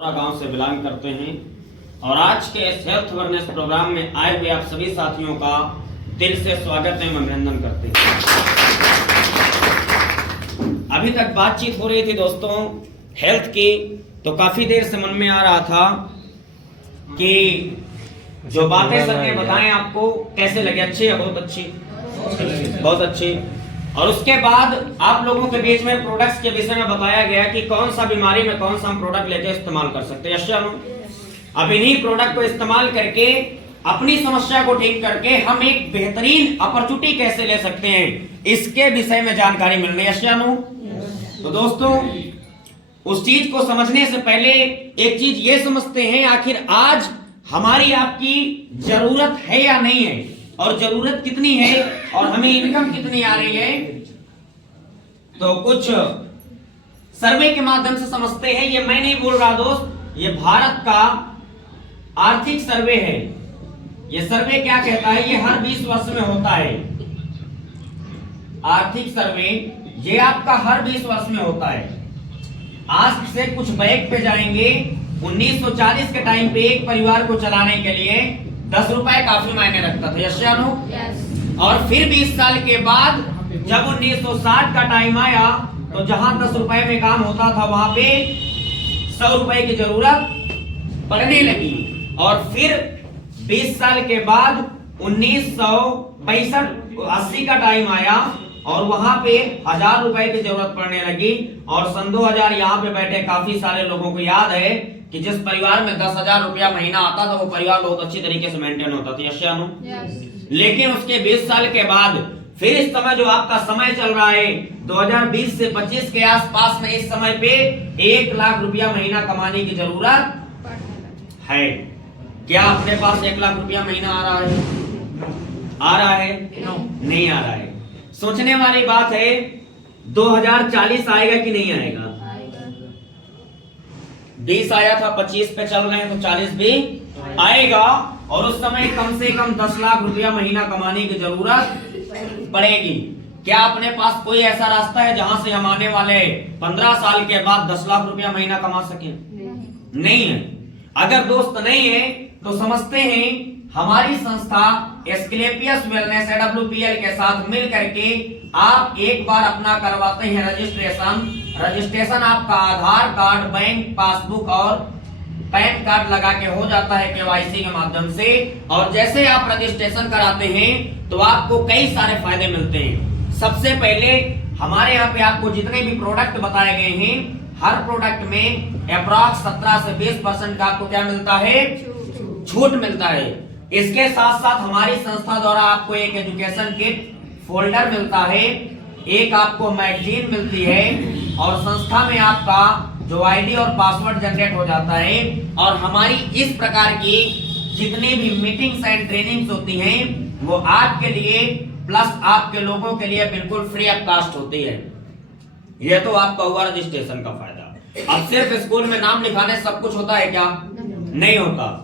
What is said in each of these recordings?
गांव से बिलोंग करते हैं और आज के इस हेल्थ अवेयरनेस प्रोग्राम में आए हुए आप सभी साथियों का दिल से स्वागत एवं अभिनंदन करते हैं। अभी तक बातचीत हो रही थी दोस्तों हेल्थ की, तो काफी देर से मन में आ रहा था कि जो बातें सर ने बताएं आपको कैसे लगे। अच्छी है, बहुत अच्छी, बहुत अच्छी। और उसके बाद आप लोगों के बीच में प्रोडक्ट्स के विषय में बताया गया कि कौन सा बीमारी में कौन सा हम प्रोडक्ट लेके इस्तेमाल कर सकते हैं। अब इन्हीं प्रोडक्ट को इस्तेमाल करके अपनी समस्या को ठीक करके हम एक बेहतरीन अपॉर्चुनिटी कैसे ले सकते हैं, इसके विषय में जानकारी मिल रही है। तो दोस्तों उस चीज को समझने से पहले एक चीज ये समझते हैं, आखिर आज हमारी आपकी जरूरत है या नहीं है, और जरूरत कितनी है और हमें इनकम कितनी आ रही है। तो कुछ सर्वे के माध्यम से समझते हैं। ये मैं नहीं बोल रहा दोस्त, ये भारत का आर्थिक सर्वे है। ये सर्वे क्या कहता है, ये हर 20 वर्ष में होता है। आर्थिक सर्वे ये आपका हर 20 वर्ष में होता है। आज से कुछ बैक पे जाएंगे, 1940 के टाइम पे एक परिवार को चलाने के लिए 10 रुपए काफी मायने रखता था। यस या नो? और फिर 20 साल के बाद जब 1960 का टाइम आया तो जहां 10 रुपए में काम होता था वहां पे 100 रुपए की जरूरत पड़ने लगी। और फिर 20 साल के बाद 1965-80 का टाइम आया और वहां पे 1000 रुपए की जरूरत पड़ने लगी। और सन 2000 यहाँ पे बैठे काफी सारे लोगों को याद है कि जिस परिवार में 10,000 रुपया महीना आता था वो परिवार बहुत अच्छी तरीके से मेंटेन होता था। यस या नो? लेकिन उसके 20 साल के बाद फिर इस समय जो आपका समय चल रहा है 2020 से 25 के आसपास में, इस समय पे 1 लाख रुपया महीना कमाने की जरूरत है। क्या अपने पास 1 लाख रुपया महीना आ रहा है? आ रहा है? नहीं आ रहा है। सोचने वाली बात है 2040 आएगा कि नहीं आएगा। 20 आया था, 25 पे चल रहे हैं तो 40 भी आएगा। और उस समय कम से कम 10 लाख रुपया महीना कमाने की जरूरत पड़ेगी। क्या अपने पास कोई ऐसा रास्ता है जहां से हम आने वाले 15 साल के बाद 10 लाख रुपया महीना कमा सके? नहीं है। अगर दोस्त नहीं है तो समझते हैं हमारी संस्था एस्क्लेपियस वेलनेस AWPL के साथ मिल करके आप एक बार अपना करवाते हैं रजिस्ट्रेशन आपका आधार कार्ड, बैंक पासबुक और पैन कार्ड लगा के हो जाता है KYC के माध्यम से। और जैसे आप रजिस्ट्रेशन कराते हैं तो आपको कई सारे फायदे मिलते हैं। सबसे पहले हमारे यहाँ पे आपको जितने भी प्रोडक्ट बताए गए हैं हर प्रोडक्ट में अप्रॉक्स 17 से 20% का आपको क्या मिलता है, छूट मिलता है। इसके साथ साथ हमारी संस्था द्वारा आपको एक एजुकेशन किट फोल्डर मिलता है, एक आपको मैगजीन मिलती है और संस्था में आपका जो आईडी और पासवर्ड जनरेट हो जाता है। और हमारी इस प्रकार की जितनी भी मीटिंग्स एंड ट्रेनिंग्स होती हैं वो आपके लिए प्लस आपके लोगों के लिए बिल्कुल फ्री ऑफ कॉस्ट होती है। यह तो आपका हुआ रजिस्ट्रेशन का फायदा। अब सिर्फ स्कूल में नाम लिखाने सब कुछ होता है क्या? नहीं होता।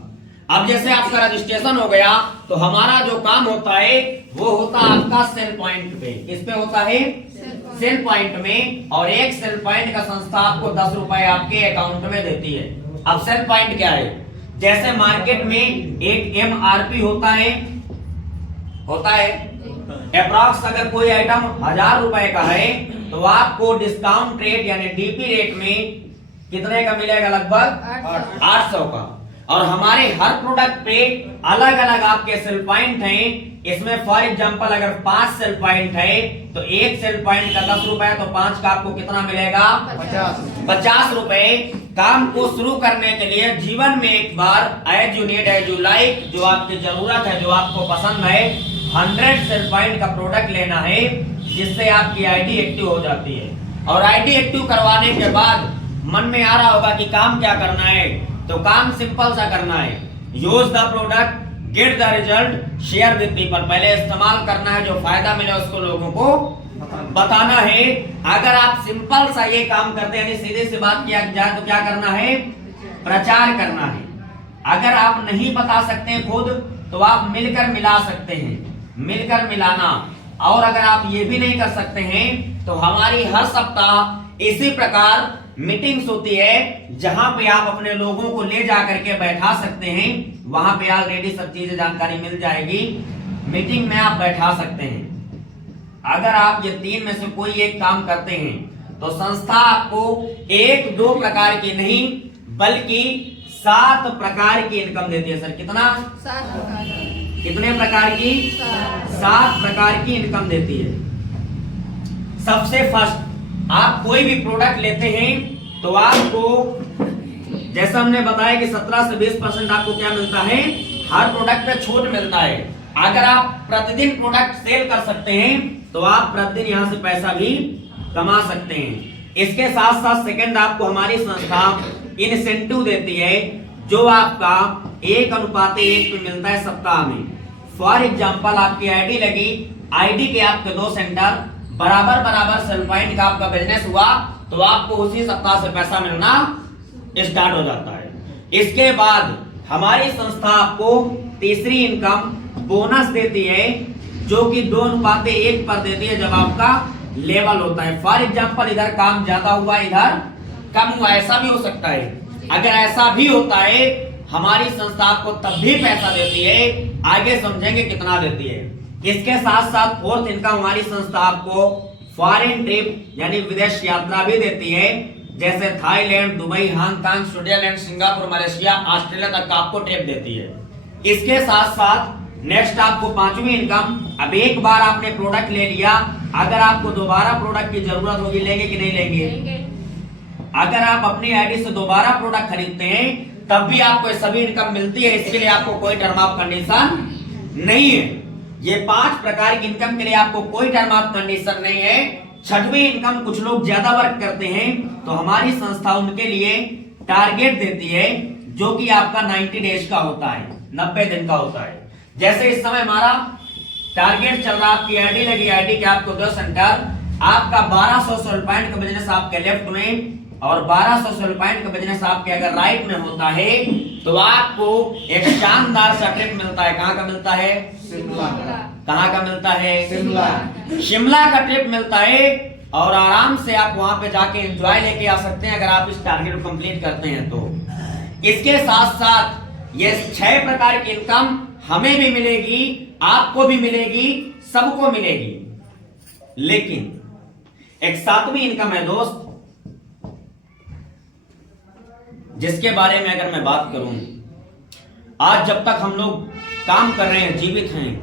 अब जैसे आपका रजिस्ट्रेशन हो गया तो हमारा जो काम होता है वो होता है आपका सेल पॉइंट पे। किस पे होता है? सेल पॉइंट में। और एक सेल पॉइंट का संस्था आपको 10 रुपए आपके अकाउंट में देती है। अब सेल पॉइंट क्या है? जैसे मार्केट में एक MRP होता है अप्रॉक्स अगर कोई आइटम 1000 रुपए का है तो आपको डिस्काउंट रेट यानी DP रेट में कितने का मिलेगा? लगभग 800 का। और हमारे हर प्रोडक्ट पे अलग अलग आपके सेल पॉइंट हैं। इसमें फॉर एग्जांपल अगर 5 सेल पॉइंट है तो एक सेल पॉइंट का 10 रुपए, तो 5 का आपको कितना मिलेगा? 50 रुपए। काम को शुरू करने के लिए जीवन में एक बार as you need as you like, जो आपकी जरूरत है, जो आपको पसंद है, 100 सेल पॉइंट का प्रोडक्ट लेना है जिससे आपकी आईडी एक्टिव हो जाती है। और आईडी एक्टिव करवाने के बाद मन में आ रहा होगा कि काम क्या करना है, तो काम सिंपल सा करना है, use the product, get the result, share with people. पहले इस्तेमाल करना है, जो फायदा मिले उसको लोगों को बताना है। अगर आप सिंपल सा ये काम करते हैं, सीधे सी बात किया जाए तो क्या करना है? प्रचार करना है। अगर आप नहीं बता सकते खुद तो आप मिलकर मिला सकते हैं, मिलकर मिलाना। और अगर आप ये भी नहीं कर सकते हैं तो हमारी हर सप्ताह इसी प्रकार मीटिंग्स होती है जहां पे आप अपने लोगों को ले जा करके बैठा सकते हैं, वहां पे ऑलरेडी सब चीजें जानकारी मिल जाएगी। मीटिंग में आप बैठा सकते हैं। अगर आप ये 3 में से कोई एक काम करते हैं तो संस्था आपको 1-2 प्रकार की नहीं बल्कि 7 प्रकार की इनकम देती है। सर कितना? 7 प्रकार की। कितने प्रकार की? 7 प्रकार की इनकम देती है। सबसे फर्स्ट, आप कोई भी प्रोडक्ट लेते हैं तो आपको, जैसा हमने बताया कि 17 से 20% आपको क्या मिलता है, हर प्रोडक्ट पे छूट मिलता है। अगर आप प्रतिदिन प्रोडक्ट सेल कर सकते हैं तो आप प्रतिदिन यहां से पैसा भी कमा सकते हैं। इसके साथ साथ सेकंड, आपको हमारी संस्था इंसेंटिव देती है जो आपका 1:1 पे मिलता है सप्ताह में। फॉर एग्जांपल, आपकी आईडी लगी, आईडी के आपके 2 सेंटर बराबर सेल पॉइंट का आपका बिजनेस हुआ तो आपको उसी सप्ताह से पैसा मिलना स्टार्ट हो जाता है। इसके बाद हमारी संस्था आपको तीसरी इनकम बोनस देती है जो कि 2:1 पर देती है जब आपका लेवल होता है। फॉर एग्जांपल, इधर काम ज्यादा हुआ, इधर कम हुआ, ऐसा भी हो सकता है। अगर ऐसा भी होता है, हमारी संस्था आपको तब भी पैसा देती है। आगे समझेंगे कितना देती है। इसके साथ साथ फोर्थ इनकम, हमारी संस्था आपको फॉरेन ट्रिप यानी विदेश यात्रा भी देती है, जैसे Thailand, Dubai, Hong Kong, Switzerland, Singapore, Malaysia, Australia तक का आपको ट्रिप देती है। इसके साथ साथ नेक्स्ट आपको 5वीं इनकम, अब एक बार आपने प्रोडक्ट ले लिया, अगर आपको दोबारा प्रोडक्ट की जरूरत होगी, लेंगे कि नहीं लेंगे? अगर आप अपनी आईडी से दोबारा प्रोडक्ट खरीदते हैं तब भी आपको ये सभी इनकम मिलती है। इसके लिए आपको कोई टर्म ऑफ कंडीशन नहीं है। ये 5 प्रकार की इनकम के लिए आपको कोई टर्म ऑफ कंडीशन नहीं है। 6वीं इनकम, कुछ लोग ज्यादा वर्क करते हैं तो हमारी संस्था उनके लिए टारगेट देती है जो कि आपका 90 डेज का होता है, 90 दिन का होता है। जैसे इस समय हमारा टारगेट चल रहा, आपकी आईडी लगी, आईडी के आपको 2 सेंटर, आपका 1200 सेल पॉइंट का बिजनेस आपके लेफ्ट में और 1200 सेल पॉइंट का बिजनेस आपके अगर राइट में होता है तो आपको एक शानदार सा ट्रिप मिलता है। कहाँ का मिलता है? शिमला। कहाँ का मिलता है? शिमला। शिमला का ट्रिप मिलता है और आराम से आप वहां पे जाके एंजॉय लेके आ सकते हैं अगर आप इस टारगेट को कंप्लीट करते हैं तो। इसके साथ साथ ये 6 प्रकार की इनकम हमें भी मिलेगी, आपको भी मिलेगी, सबको मिलेगी। लेकिन एक 7वीं इनकम है दोस्त, जिसके बारे में अगर मैं बात करूं, आज जब तक हम लोग काम कर रहे हैं, जीवित हैं,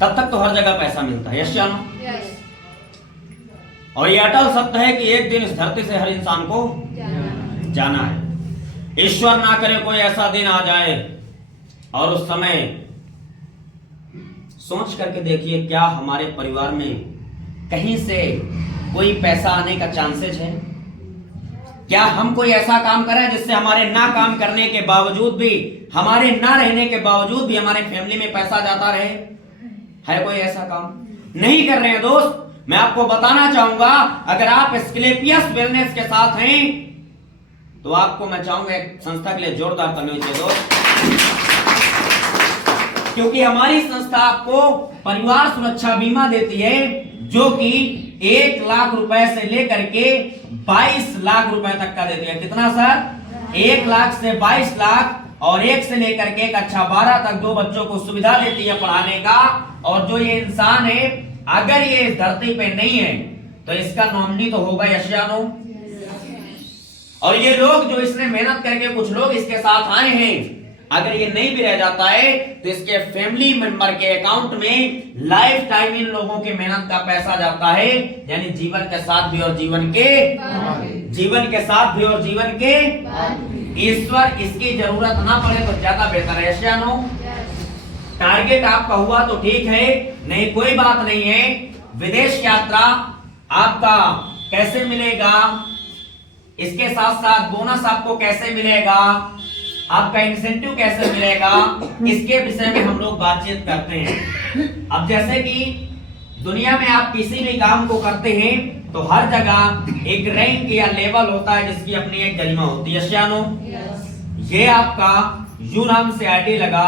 तब तक तो हर जगह पैसा मिलता है। यस या नो? और ये अटल सत्य है कि एक दिन इस धरती से हर इंसान को जाना है। ईश्वर ना करे कोई ऐसा दिन आ जाए और उस समय सोच करके देखिए, क्या हमारे परिवार में कहीं से कोई पैसा आने का चांसेस है? क्या हम कोई ऐसा काम करें जिससे हमारे ना काम करने के बावजूद भी, हमारे ना रहने के बावजूद भी हमारे फैमिली में पैसा जाता रहे? है कोई ऐसा काम? नहीं कर रहे हैं दोस्त। मैं आपको बताना चाहूंगा, अगर आप एस्क्लेपियस वेलनेस के साथ हैं तो आपको मैं चाहूंगा एक संस्था के लिए जोरदार तालियां दीजिए दोस्त, क्योंकि हमारी संस्था आपको परिवार सुरक्षा बीमा देती है जो कि 1 लाख रुपए से लेकर के 22 लाख रुपए तक का देती है। कितना सर? 1 लाख से 22 लाख, और 1 से लेकर के कक्षा 12 तक 2 बच्चों को सुविधा देती है पढ़ाने का। और जो ये इंसान है, अगर ये इस धरती पे नहीं है तो इसका नॉमिनी तो होगा। यस या नो? और ये लोग जो इसने मेहनत करके, कुछ लोग इसके साथ आए हैं, अगर ये नहीं भी रह जाता है तो इसके फैमिली मेंबर के अकाउंट में लाइफ टाइम इन लोगों के मेहनत का पैसा जाता है, यानी जीवन के साथ भी और जीवन के साथ भी और जीवन के ईश्वर इसकी जरूरत ना पड़े तो ज्यादा बेहतर है। यस या नो? टारगेट आपका हुआ तो ठीक है, नहीं कोई बात नहीं है। विदेश यात्रा आपका कैसे मिलेगा, इसके साथ साथ बोनस आपको कैसे मिलेगा, आपका इंसेंटिव कैसे मिलेगा, इसके विषय में हम लोग बातचीत करते हैं। अब जैसे कि दुनिया में आप किसी भी काम को करते हैं तो हर जगह एक रैंक या लेवल होता है जिसकी अपनी एक गरिमा होती है। यस या नो? ये आपका यू नाम से आईडी लगा,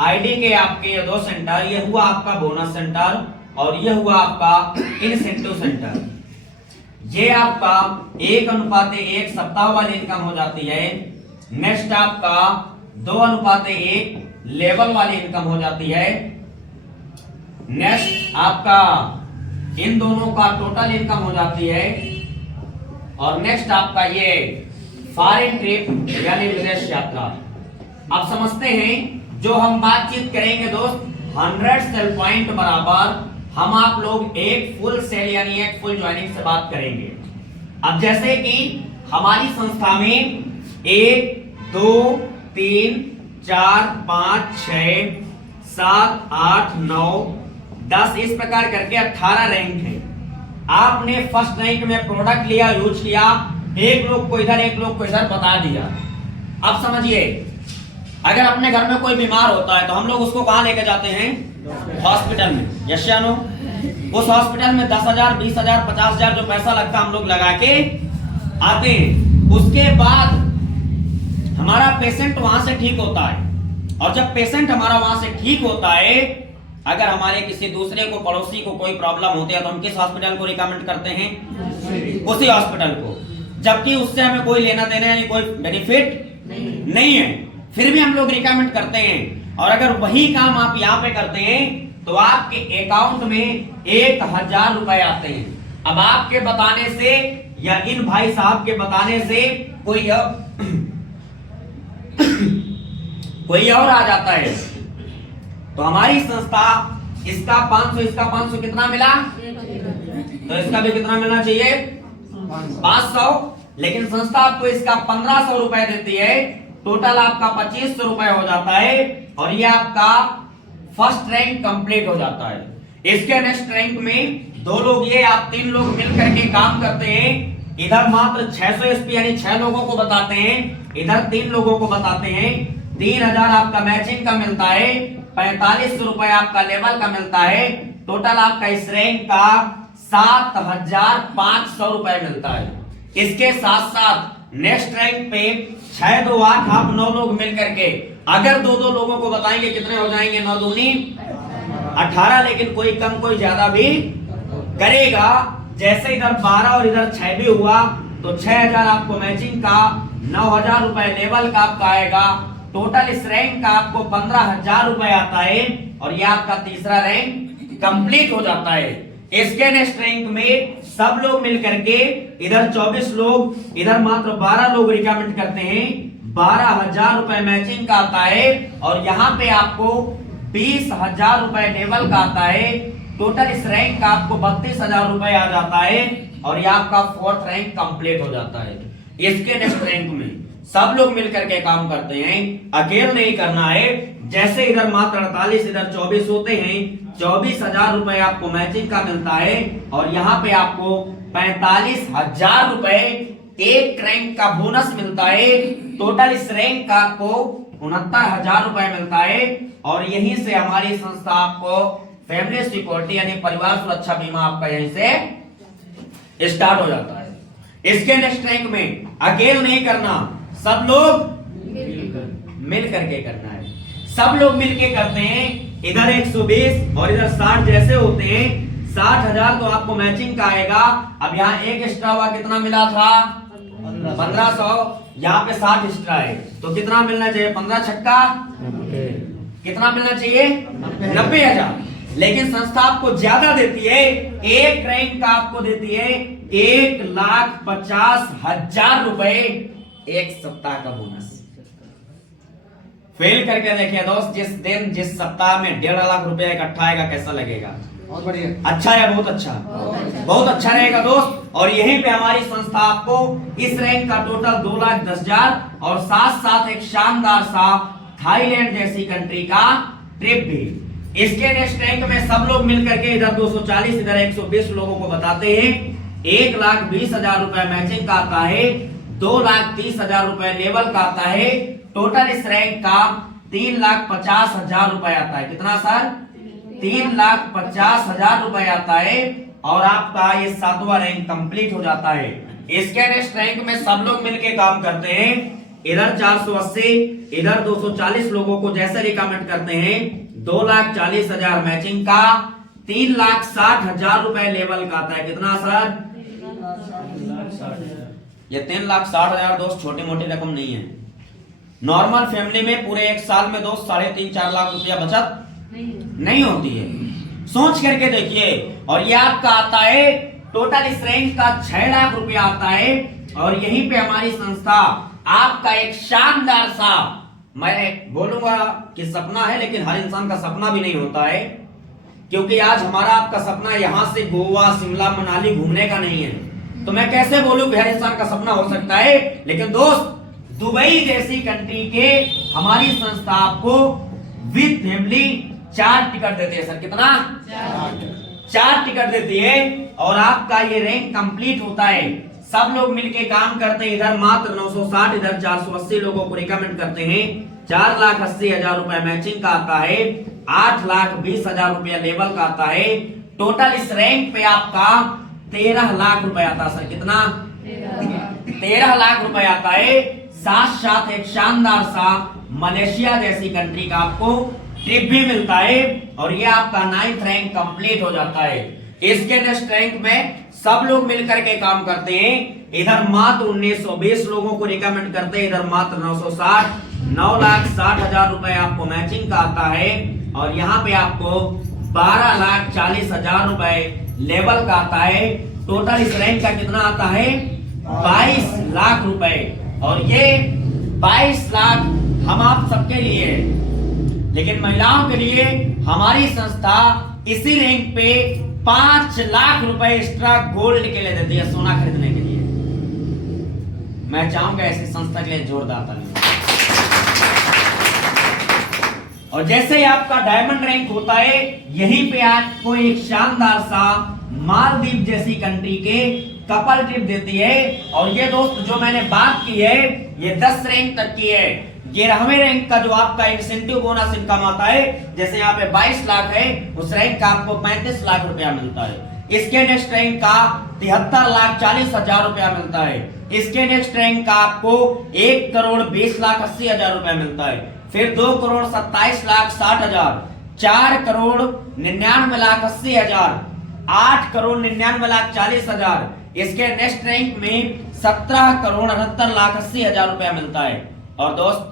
आईडी के आपके 2 सेंटर, ये हुआ आपका बोनस सेंटर और ये हुआ आपका इंसेंटिव सेंटर। ये आपका 1:1 सप्ताह वाली इनकम हो जाती है। नेक्स्ट आपका 2:1 लेवल वाली इनकम हो जाती है। नेक्स्ट आपका इन दोनों का टोटल इनकम हो जाती है। और नेक्स्ट आपका ये फॉरेन ट्रिप यानी विदेश यात्रा। अब समझते हैं, जो हम बातचीत करेंगे दोस्त 100 सेल पॉइंट बराबर हम आप लोग एक फुल सेल यानी एक फुल ज्वाइनिंग से बात करेंगे। अब जैसे कि हमारी संस्था में 1 2 3 4 5 6 7 8 9 10 इस प्रकार करके 18 रैंक है। आपने फर्स्ट रैंक में प्रोडक्ट लिया, यूज किया, एक लोग को इधर एक लोग को इधर बता दिया। अब समझिए, अगर अपने घर में कोई बीमार होता है तो हम लोग उसको कहां लेके जाते हैं? हॉस्पिटल में। यस या नो? उस हॉस्पिटल में 10,000 20,000 50,000 जो पैसा लगता है हम लोग लगा के आते हैं। उसके बाद हमारा पेशेंट वहां से ठीक होता है, और जब पेशेंट हमारा वहां से ठीक होता है, अगर हमारे किसी दूसरे को पड़ोसी को कोई प्रॉब्लम होती है तो हम किस हॉस्पिटल को रिकमेंड करते हैं? उसी हॉस्पिटल को, जबकि उससे हमें कोई लेना देना यानी कोई बेनिफिट नहीं है, फिर भी हम लोग रिकमेंड करते हैं। और अगर वही काम आप यहाँ पे करते हैं तो आपके अकाउंट में 1,000 रुपए आते हैं। अब आपके बताने से या इन भाई साहब के बताने से कोई और आ जाता है तो हमारी संस्था इसका 500 इसका 500 कितना मिला? तो इसका भी कितना मिलना चाहिए? 500। लेकिन संस्था आपको इसका 1,500 रुपए देती है। टोटल आपका 2,500 रुपए हो जाता है, और ये आपका फर्स्ट रैंक कंप्लीट हो जाता है। इसके नेक्स्ट रैंक में 2 लोग ये आप 3 लोग मिलकर के काम करते हैं। इधर मात्र 600 एसपी यानी 6 लोगों को बताते हैं, इधर 3 लोगों को बताते हैं। 3,000 आपका मैचिंग का मिलता है, 4500 रुपए आपका लेवल का मिलता है। टोटल आपका इस रैंक का 7,500 रुपए मिलता है। इसके साथ साथ नेक्स्ट रैंक पे 6 2 8 आप 9 लोग मिल करके अगर 2 लोगों को बताएंगे कितने हो जाएंगे? 9 दूनी 18। लेकिन कोई कम कोई ज्यादा भी करेगा। जैसे इधर 12 और इधर 6 भी हुआ तो 6,000 आपको मैचिंग का, 9,000 रुपए लेवल का आपका आएगा। टोटल इस रैंक का आपको 15,000 रुपए आता है, और यह आपका तीसरा रैंक कंप्लीट हो जाता है। इसके नेक्स्ट रैंक में सब लोग मिलकर के इधर 24 लोग, इधर मात्र 12 लोग रिकमेंड करते हैं। 12,000 रुपए मैचिंग का आता है, और यहाँ पे आपको 20,000 रुपए लेवल का आता है। टोटल इस रैंक का आपको 32,000 रुपए आ जाता है, और यह आपका 4th रैंक कंप्लीट हो जाता है। इसके नेक्स्ट रैंक में सब लोग मिलकर के काम करते हैं, अकेले नहीं करना है। जैसे इधर मात्र 48 इधर 24 होते हैं, 24,000 रुपए आपको मैचिंग का मिलता है, और यहाँ पे आपको 45,000 रुपए एक रैंक का बोनस मिलता है। टोटल इस रैंक का आपको 69,000 रुपए मिलता है, और यहीं से हमारी संस्था आपको फैमिली सिक्योरिटी यानी परिवार सुरक्षा बीमा आपका यहीं से स्टार्ट हो जाता है। इसके नेक्स्ट रैंक में अकेले नहीं करना, सब लोग मिल करके करना है। सब लोग मिलके करते हैं। इधर 120 और इधर 60 जैसे होते हैं। 60,000 तो आपको मैचिंग का आएगा। अब यहाँ एक एक्स्ट्रा हुआ, कितना मिला था? 1,500। यहाँ पे 60 एक्स्ट्रा है तो कितना मिलना चाहिए? 15 छक्का कितना मिलना चाहिए? 90,000। लेकिन संस्था आपको ज्यादा देती है, एक रैंक का आपको देती है 1,50,000 रुपए एक सप्ताह का बोनस। फेल करके देखिए दोस्त, जिस सप्ताह में 1.5 लाख रुपया इकट्ठा आएगा कैसा लगेगा? बहुत बढ़िया। अच्छा या बहुत अच्छा? बहुत अच्छा रहेगा दोस्त। और यहीं पे हमारी संस्था आपको इस रैंक का टोटल 2,10,000 और साथ साथ एक शानदार सा थाईलैंड जैसी कंट्री का ट्रिप भी। इसके नेक्स्ट रैंक में सब लोग मिलकर के इधर 240 इधर 120 लोगों को बताते हैं। 1,20,000 रुपए मैचिंग का आता है, 2,30,000 रुपए लेवल का आता है। टोटल इस रैंक का 3,50,000 रुपए आता है। कितना सर? 3,50,000 रुपए आता है, और आपका ये 7वां रैंक कंप्लीट हो जाता है। इसके नेक्स्ट रैंक में सब लोग मिलके काम करते हैं। इधर 480 इधर 240 लोगों को जैसे रिकमेंड करते हैं। 2,40,000 मैचिंग का, 3,60,000 रुपए लेवल का आता है। कितना सर? ये 3,60,000 दोस्त छोटी मोटी रकम नहीं है। नॉर्मल फैमिली में पूरे एक साल में दोस्त 3.5-4 लाख रुपया बचत नहीं होती है। सोच करके देखिए। और ये आपका आता है टोटल इस रैंक का 6 लाख रुपया आता है। और यहीं पे हमारी संस्था आपका एक शानदार सा, मैं बोलूंगा कि सपना है, लेकिन हर इंसान का सपना भी नहीं होता है, क्योंकि आज हमारा आपका सपना यहां से गोवा, शिमला, मनाली घूमने का नहीं है। तो मैं कैसे बोलूं कि हर इंसान का सपना हो सकता है। लेकिन दोस्त, दुबई जैसी कंट्री के हमारी संस्था आपको विद फैमिली 4 टिकट देती है। सर कितना? 4 टिकट देती है। और आपका ये रैंक कंप्लीट होता है। सब लोग मिलके काम करते हैं। इधर मात्र 960, इधर 480 लोगों को रिकमेंड करते हैं। 4,80,000 रुपए मैचिंग का आता है। 8,20,000 रुपया लेवल का आता है। टोटल इस रैंक पे आपका 13 लाख रुपए आता है। सर कितना? 13 लाख रुपए आता है। साथ साथ एक शानदार सा मलेशिया जैसी कंट्री का आपको ट्रिप भी मिलता है। और ये आपका 9th रैंक कंप्लीट हो जाता है। इसके नेक्स्ट रैंक में सब लोग मिलकर के काम करते हैं। इधर मात्र 1920 लोगों को रिकमेंड करते हैं। इधर मात्र 960, 9,60,000 रुपए आपको मैचिंग का आता है। और यहाँ पे आपको 12,40,000 रुपए लेवल का आता है। टोटल इस रैंक का कितना आता है? 22 लाख रुपए। और ये 22 लाख हम आप सबके लिए, लेकिन महिलाओं के लिए हमारी संस्था इसी रैंक पे 5 लाख रुपए एक्स्ट्रा गोल्ड के लिए देती है, सोना खरीदने के लिए। मैं चाहूंगा ऐसी संस्था के लिए जोरदार ताली। और जैसे ही आपका डायमंड रैंक होता है, यहीं पे आपको एक शानदार सा मालदीव जैसी कंट्री के कपल ट्रिप देती है। और ये दोस्त जो मैंने बात की है, ये 10 रैंक तक की है। 11वें रैंक का जो आपका इंसेंटिव बोनस इनकम आता है, जैसे यहाँ पे 22 लाख है, उस रैंक का आपको 35 लाख रुपया मिलता है। इसके नेक्स्ट रैंक का 73,40,000 रुपया मिलता है। इसके नेक्स्ट रैंक का आपको 1,20,80,000 रुपया मिलता है। फिर 2,27,60,000, 4,99,80,000, 8,99,40,000। इसके नेक्स्ट रैंक में 17,69,80,000 रुपया मिलता है। और दोस्त,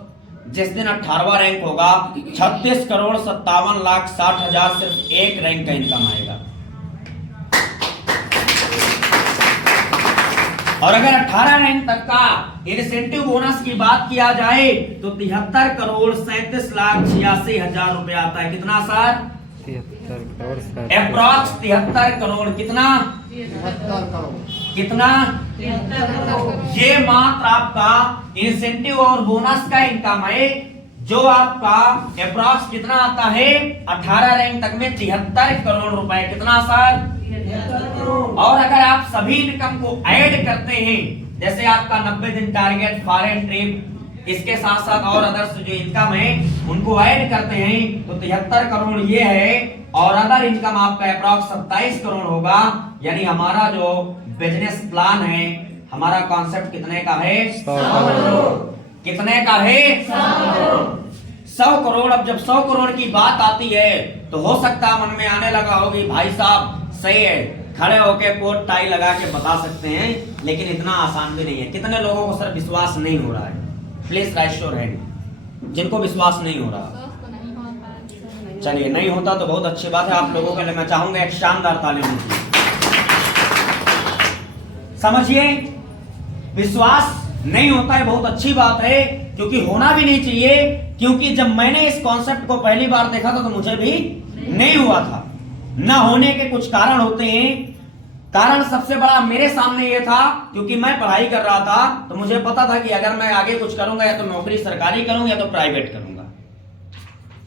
जिस दिन 18वां रैंक होगा, 36,57,60,000 सिर्फ एक रैंक का इनकम आएगा। और अगर 18 रैंक तक का इंसेंटिव बोनस की बात किया जाए तो 73,37,86,000 रुपया आता है। कितना सर? 73 करोड़। अप्रॉक्स 73 करोड़। कितना? 73 करोड़। ये मात्र आपका इंसेंटिव और बोनस का इनकम है, जो आपका अप्रॉक्स कितना आता है 18 रैंक तक में 73 करोड़ रुपए। कितना सर? और अगर आप सभी इनकम को ऐड करते हैं, जैसे आपका 90 दिन टारगेट, फॉरेन ट्रिप, इसके साथ साथ और अदर्स जो इनकम है उनको ऐड करते हैं, तो 73 करोड़ ये है। और अदर इनकम आपका अप्रॉक्स 27 करोड़ होगा। यानी हमारा जो बिजनेस प्लान है, हमारा कॉन्सेप्ट कितने का है? 100 करोड़। कितने का है? 100 करोड़। अब जब 100 करोड़ की बात आती है तो हो सकता है मन में आने लगा होगी, भाई साहब सही है, खड़े होके कोट टाई लगा के बता सकते हैं, लेकिन इतना आसान भी नहीं है। कितने लोगों को सर विश्वास नहीं हो रहा है? प्लीज राइट योर हैंड जिनको विश्वास नहीं हो रहा। चलिए, नहीं होता तो बहुत अच्छी बात है। आप लोगों के लिए मैं चाहूंगा एक शानदार ताली दीजिए। समझिए, विश्वास नहीं होता है बहुत अच्छी बात है, क्योंकि होना भी नहीं चाहिए। क्योंकि जब मैंने इस कॉन्सेप्ट को पहली बार देखा था तो मुझे भी नहीं हुआ था। न होने के कुछ कारण होते हैं। कारण सबसे बड़ा मेरे सामने ये था, क्योंकि मैं पढ़ाई कर रहा था तो मुझे पता था कि अगर मैं आगे कुछ करूंगा या तो नौकरी सरकारी करूंगा या तो प्राइवेट करूंगा।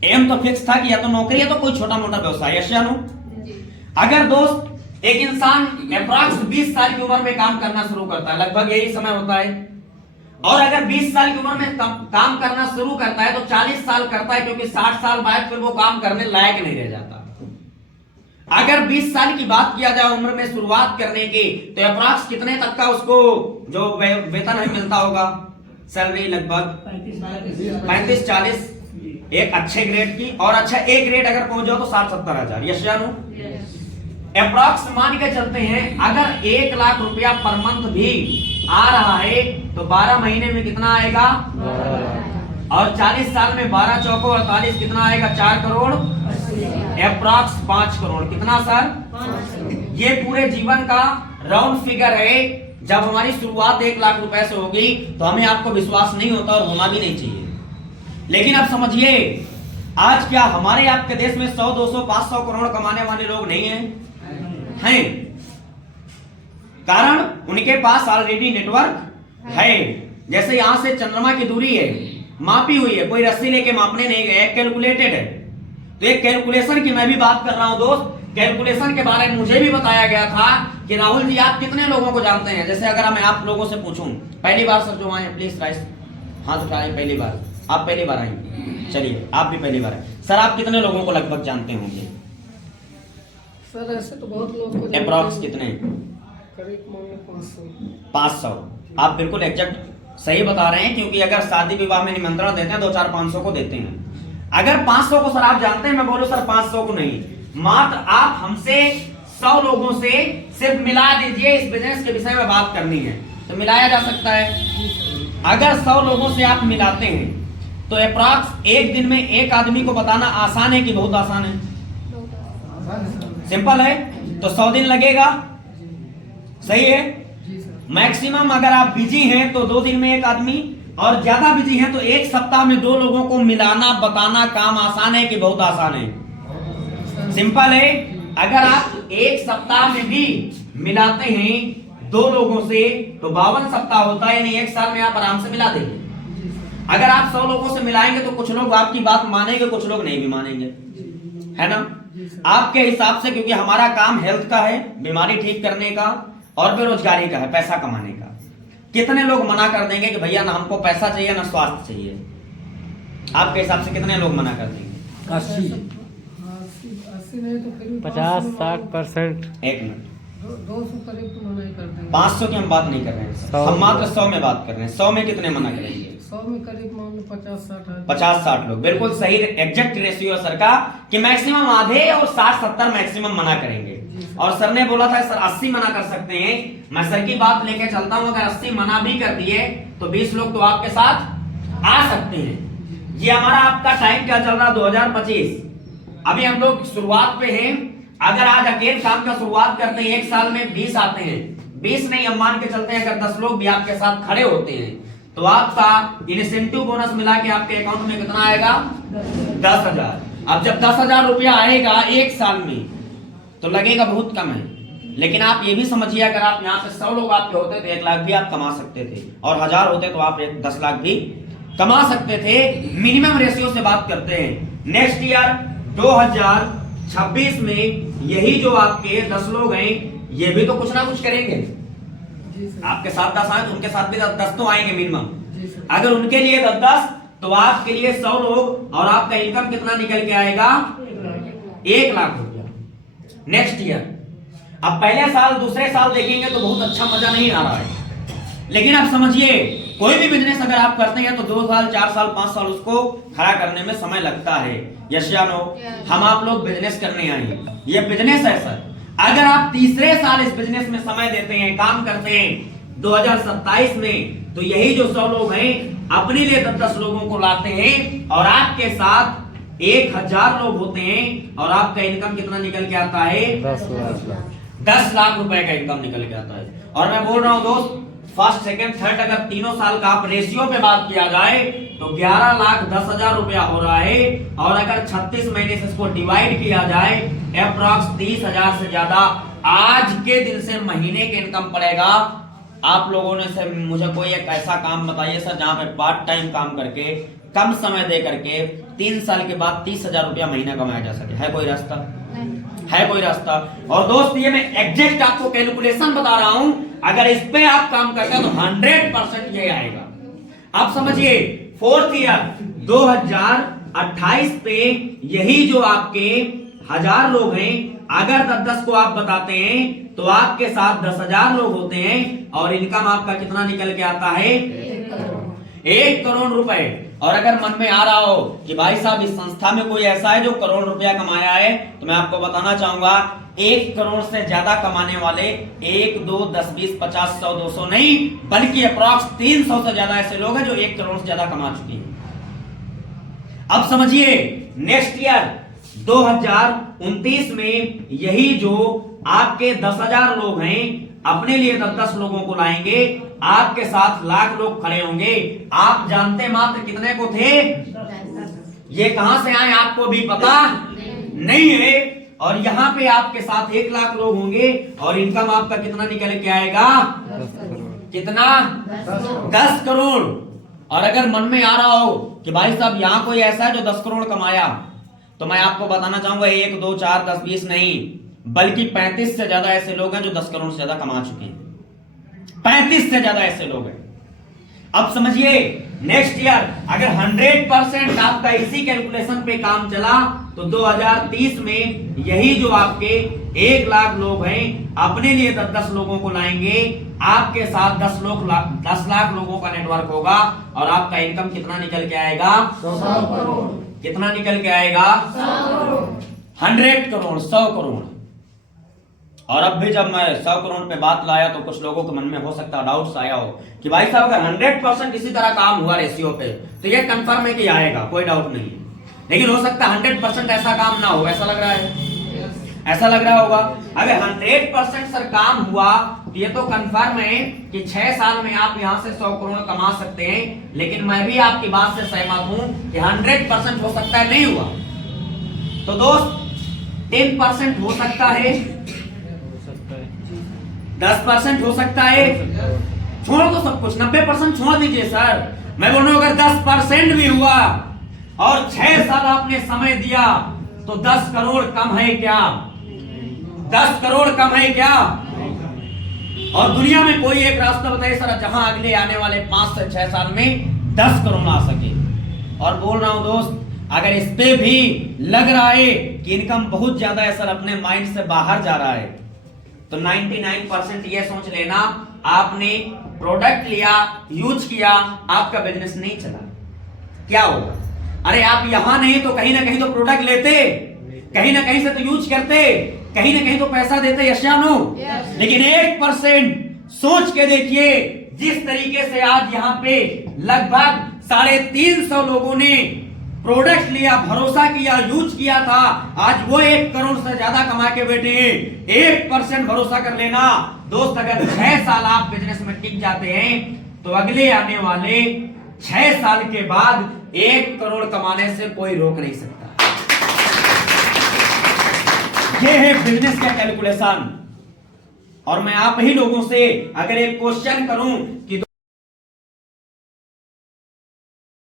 एम तो फिक्स था कि या तो नौकरी या तो कोई छोटा मोटा व्यवसाय। अगर दोस्त एक इंसान अप्रॉक्स 20 साल की उम्र में काम करना शुरू करता है, लगभग यही समय होता है, और अगर 20 साल की उम्र में काम करना शुरू करता है तो 40 साल करता है, क्योंकि 60 साल बाद फिर वो काम करने लायक नहीं रह जाता। अगर 20 साल की बात किया जाए उम्र में शुरुआत करने की, तो अप्रॉक्स कितने तक का उसको जो वेतन है मिलता होगा? सैलरी लगभग 35-40 एक अच्छे ग्रेड की, और अच्छा एक ग्रेड अगर पहुंच जाओ तो 60-70 हजार। यस या नो? अप्रॉक्स मान के चलते हैं, अगर 1 लाख रुपया पर मंथ भी आ रहा है तो 12 महीने में कितना आएगा, 12 लाख। और 40 साल में 12 चौको 48 कितना आएगा, 4 करोड़ अप्रॉक्स 5 करोड़ कितना सर। ये पूरे जीवन का राउंड फिगर है। जब हमारी शुरुआत 1 लाख रुपए से होगी तो हमें आपको विश्वास नहीं होता और होना भी नहीं चाहिए। लेकिन अब समझिए, आज क्या हमारे आपके देश में 100, 200, 500 करोड़ कमाने वाले लोग नहीं हैं? कारण उनके पास ऑलरेडी नेटवर्क है। जैसे यहां से चंद्रमा की दूरी है, मापी हुई है, कोई रस्सी लेके मापने नहीं गए, कैलकुलेटेड है। तो एक कैलकुलेशन की मैं भी बात कर रहा हूं दोस्त। कैलकुलेशन के बारे में मुझे भी बताया गया था कि राहुल जी आप कितने लोगों को जानते हैं। जैसे अगर मैं आप लोगों से पूछूं, पहली बार सर जो आए प्लीज राइस हाथ उठाएं, पहली बार आप पहली बार आएंगे, चलिए आप भी पहली बार आए। सर आप कितने लोगों को लगभग जानते होंगे? सर ऐसे तो बहुत लोग को अप्रॉक्स कितने? करीब मान लो 500। 500। आप बिल्कुल एग्जैक्ट सही बता रहे हैं, क्योंकि अगर शादी विवाह में निमंत्रण देते हैं 2, 4, 500 को देते हैं। अगर 500 को सर आप जानते हैं, मैं बोलूं सर 500 को नहीं, मात्र आप हमसे 100 लोगों से सिर्फ मिला दीजिए। इस बिजनेस के विषय में बात करनी है तो मिलाया जा सकता है। अगर 100 लोगों से आप मिलाते हैं तो अप्रॉक्स एक दिन में एक आदमी को बताना आसान है कि बहुत आसान है? सिंपल है। तो 100 दिन लगेगा, सही है। मैक्सिमम अगर आप बिजी हैं तो 2 दिन में एक आदमी, और ज्यादा बिजी हैं तो 1 सप्ताह में 2 लोगों को मिलाना बताना काम आसान है कि बहुत आसान है? सिंपल है। अगर आप 1 सप्ताह में भी मिलाते हैं 2 लोगों से तो 52 सप्ताह होता है, यानी 1 साल में आप आराम से मिला देंगे। अगर आप 100 लोगों से मिलाएंगे तो कुछ लोग आपकी बात मानेंगे, कुछ लोग नहीं भी मानेंगे, है ना? आपके हिसाब से, क्योंकि हमारा काम हेल्थ का है, बीमारी ठीक करने का और बेरोजगारी का है, पैसा कमाने का। कितने लोग मना कर देंगे कि भैया ना हमको पैसा चाहिए ना स्वास्थ्य चाहिए? आपके हिसाब से कितने लोग मना कर देंगे? 80 नहीं तो करीब 50-60%। एक मिनट, 200 करीब तो मना ही कर देंगे। 500 की हम बात नहीं कर रहे हैं, 100 हम मात्र 100 में बात कर रहे हैं। 100 में कितने मना करेंगे? 100 में करीब मान लो 50-60 है। 50-60 लोग, बिल्कुल सही एग्जैक्ट रेशियो है सर का कि मैक्सिमम आधे और 60-70 मैक्सिमम मना करेंगे। और सर ने बोला था सर 80 मना कर सकते हैं। मैं सर की बात लेके चलता हूं, अगर 80 मना भी कर दिए तो 20 लोग तो आपके साथ आ सकते हैं। ये हमारा आपका टाइम क्या चल रहा है? 2025। अभी हम लोग शुरुआत पे हैं। अगर आज अकेले काम का शुरुआत करते हैं, 1 साल में 20 आते हैं, 20 नहीं हम मान के चलते हैं, अगर 10 लोग भी आपके साथ खड़े होते हैं तो आपका इंसेंटिव बोनस मिला के आपके अकाउंट में कितना आएगा? 10,000। अब जब 10,000 रुपया आएगा 1 साल में तो लगेगा बहुत कम है, लेकिन आप ये भी समझिए, अगर आप यहाँ से 100 लोग आपके होते तो 1 लाख भी आप कमा सकते थे, और 1000 होते तो आप 10 लाख भी कमा सकते थे। मिनिमम रेशियो से बात करते हैं। नेक्स्ट ईयर 2026 में यही जो आपके 10 लोग हैं, ये भी तो कुछ ना कुछ करेंगे। आपके साथ 10 आए तो उनके साथ भी 10 तो आएंगे मिनिमम। अगर उनके लिए 10 तो आपके लिए 100 लोग, और आपका इनकम कितना निकल के आएगा? 1 लाख रुपया नेक्स्ट ईयर। अब पहले साल दूसरे साल देखेंगे तो बहुत अच्छा मजा नहीं आ रहा है, लेकिन आप समझिए, कोई भी बिजनेस अगर आप करते हैं तो 2 साल 4 साल 5 साल उसको खड़ा करने में समय लगता है। यस या नो? हम आप लोग बिजनेस करने आए हैं, ये बिजनेस है सर। अगर आप तीसरे साल इस बिजनेस में समय देते हैं, काम करते हैं 2027 में, तो यही जो 100 लोग हैं अपने लिए 10 लोगों को लाते हैं, और आपके साथ 1000 लोग होते हैं, और आपका इनकम कितना निकल के आता है? 10 लाख। 10 लाख रुपए का इनकम निकल के आता है। और मैं बोल रहा हूं दोस्त, फर्स्ट सेकंड थर्ड अगर तीनों साल का आप रेशियो पे बात किया जाए तो 11,10,000 रुपया हो रहा है, और अगर 36 महीने से इसको डिवाइड किया जाए अप्रॉक्स 30,000 से ज्यादा आज के दिन से महीने के इनकम पड़ेगा। आप लोगों ने से मुझे कोई एक ऐसा काम बताइए सर जहां पे पार्ट टाइम काम करके कम समय दे करके 3 साल के बाद 30,000 रुपया महीना कमाया जा सके? है कोई रास्ता? है कोई रास्ता? और दोस्त ये मैं एग्जैक्ट आपको कैलकुलेशन बता रहा हूं, अगर इस पे आप काम करते हैं तो 100% ये आएगा। आप समझिए, 4th ईयर 2028 पे यही जो आपके 1000 लोग हैं, अगर 10 को आप बताते हैं तो आपके साथ 10,000 लोग होते हैं, और इनकम आपका कितना निकल के आता है? 1 करोड़ रुपए। और अगर मन में आ रहा हो कि भाई साहब इस संस्था में कोई ऐसा है जो करोड़ रुपया कमाया है, तो मैं आपको बताना चाहूंगा 1 करोड़ से ज्यादा कमाने वाले 1, 2, 10, 20, 50, 100, 200 नहीं, बल्कि अप्रॉक्स 300 से ज्यादा ऐसे लोग हैं जो 1 करोड़ से ज्यादा कमा चुके हैं। अब समझिए नेक्स्ट ईयर 2029 में यही जो आपके 10,000 लोग हैं अपने लिए 10-10 लोगों को लाएंगे, आपके साथ लाख लोग खड़े होंगे। आप जानते मात्र कितने को थे? ये कहां से आए आपको भी पता नहीं है। और यहाँ पे आपके साथ 1 लाख लोग होंगे और इनकम आपका कितना निकल के आएगा? 10 करोड़। कितना? 10 करोड़। और अगर मन में आ रहा हो कि भाई साहब यहाँ कोई ऐसा है जो 10 करोड़ कमाया, तो मैं आपको बताना चाहूंगा 1, 2, 4, 10, 20 नहीं, बल्कि 35 से ज्यादा ऐसे लोग हैं जो 10 करोड़ से ज्यादा कमा चुके हैं। 35 से ज्यादा ऐसे लोग हैं। अब समझिए नेक्स्ट ईयर अगर 100% आपका इसी कैलकुलेशन पे काम चला तो 2030 में यही जो आपके 1 लाख लोग हैं अपने लिए 10-10 लोगों को लाएंगे, आपके साथ 10 लाख लोगों का नेटवर्क होगा और आपका इनकम कितना निकल के आएगा? 100 करोड़। कितना निकल के आएगा? 100 करोड़, 100 करोड़। और अब भी जब मैं 100 करोड़ पे बात लाया तो कुछ लोगों के मन में हो सकता है डाउट्स आया हो कि भाई साहब अगर 100% इसी तरह काम हुआ रेशियो पे तो ये कंफर्म है कि आएगा, कोई डाउट नहीं है। लेकिन हो सकता है 100% ऐसा काम ना हो, ऐसा लग रहा है, ऐसा लग रहा होगा। अगर 100% सर काम हुआ तो ये तो कंफर्म है कि 6 साल में आप यहां से 100 करोड़ कमा सकते हैं। लेकिन मैं भी आपकी बात से सहमत हूं कि 100% हो सकता है नहीं हुआ, तो दोस्त 10% हो सकता है, 10% हो सकता है, छोड़ दो सब कुछ, 90% छोड़ दीजिए सर। मैं बोल रहा हूं अगर 10% भी हुआ और 6 साल आपने समय दिया तो 10 करोड़ कम है क्या? 10 करोड़ कम है क्या? और दुनिया में कोई एक रास्ता बताइए सर जहां अगले आने वाले 5 से 6 साल में 10 करोड़ आ सके। और बोल रहा हूं दोस्त अगर इस पे भी लग रहा है कि इनकम बहुत ज्यादा है सर, अपने माइंड से बाहर जा रहा है, तो 99% ये सोच लेना आपने प्रोडक्ट लिया, यूज किया, आपका बिजनेस नहीं चला। क्या होगा? अरे आप यहां नहीं तो कहीं ना कहीं तो प्रोडक्ट लेते, कहीं ना कहीं से तो यूज करते, कहीं ना कहीं तो पैसा देते, यस या नो? लेकिन 1% सोच के देखिए, जिस तरीके से आज यहाँ पे लगभग 350 लोगों ने प्रोडक्ट लिया, भरोसा किया, यूज किया था, आज वो 1 करोड़ से ज्यादा कमा के बैठे हैं। 1% भरोसा कर लेना दोस्त, अगर 6 साल आप बिजनेस में टिक जाते हैं तो अगले आने वाले 6 साल के बाद 1 करोड़ कमाने से कोई रोक नहीं सकता। ये है बिजनेस का कैलकुलेशन। और मैं आप ही लोगों से अगर एक क्वेश्चन करूं कि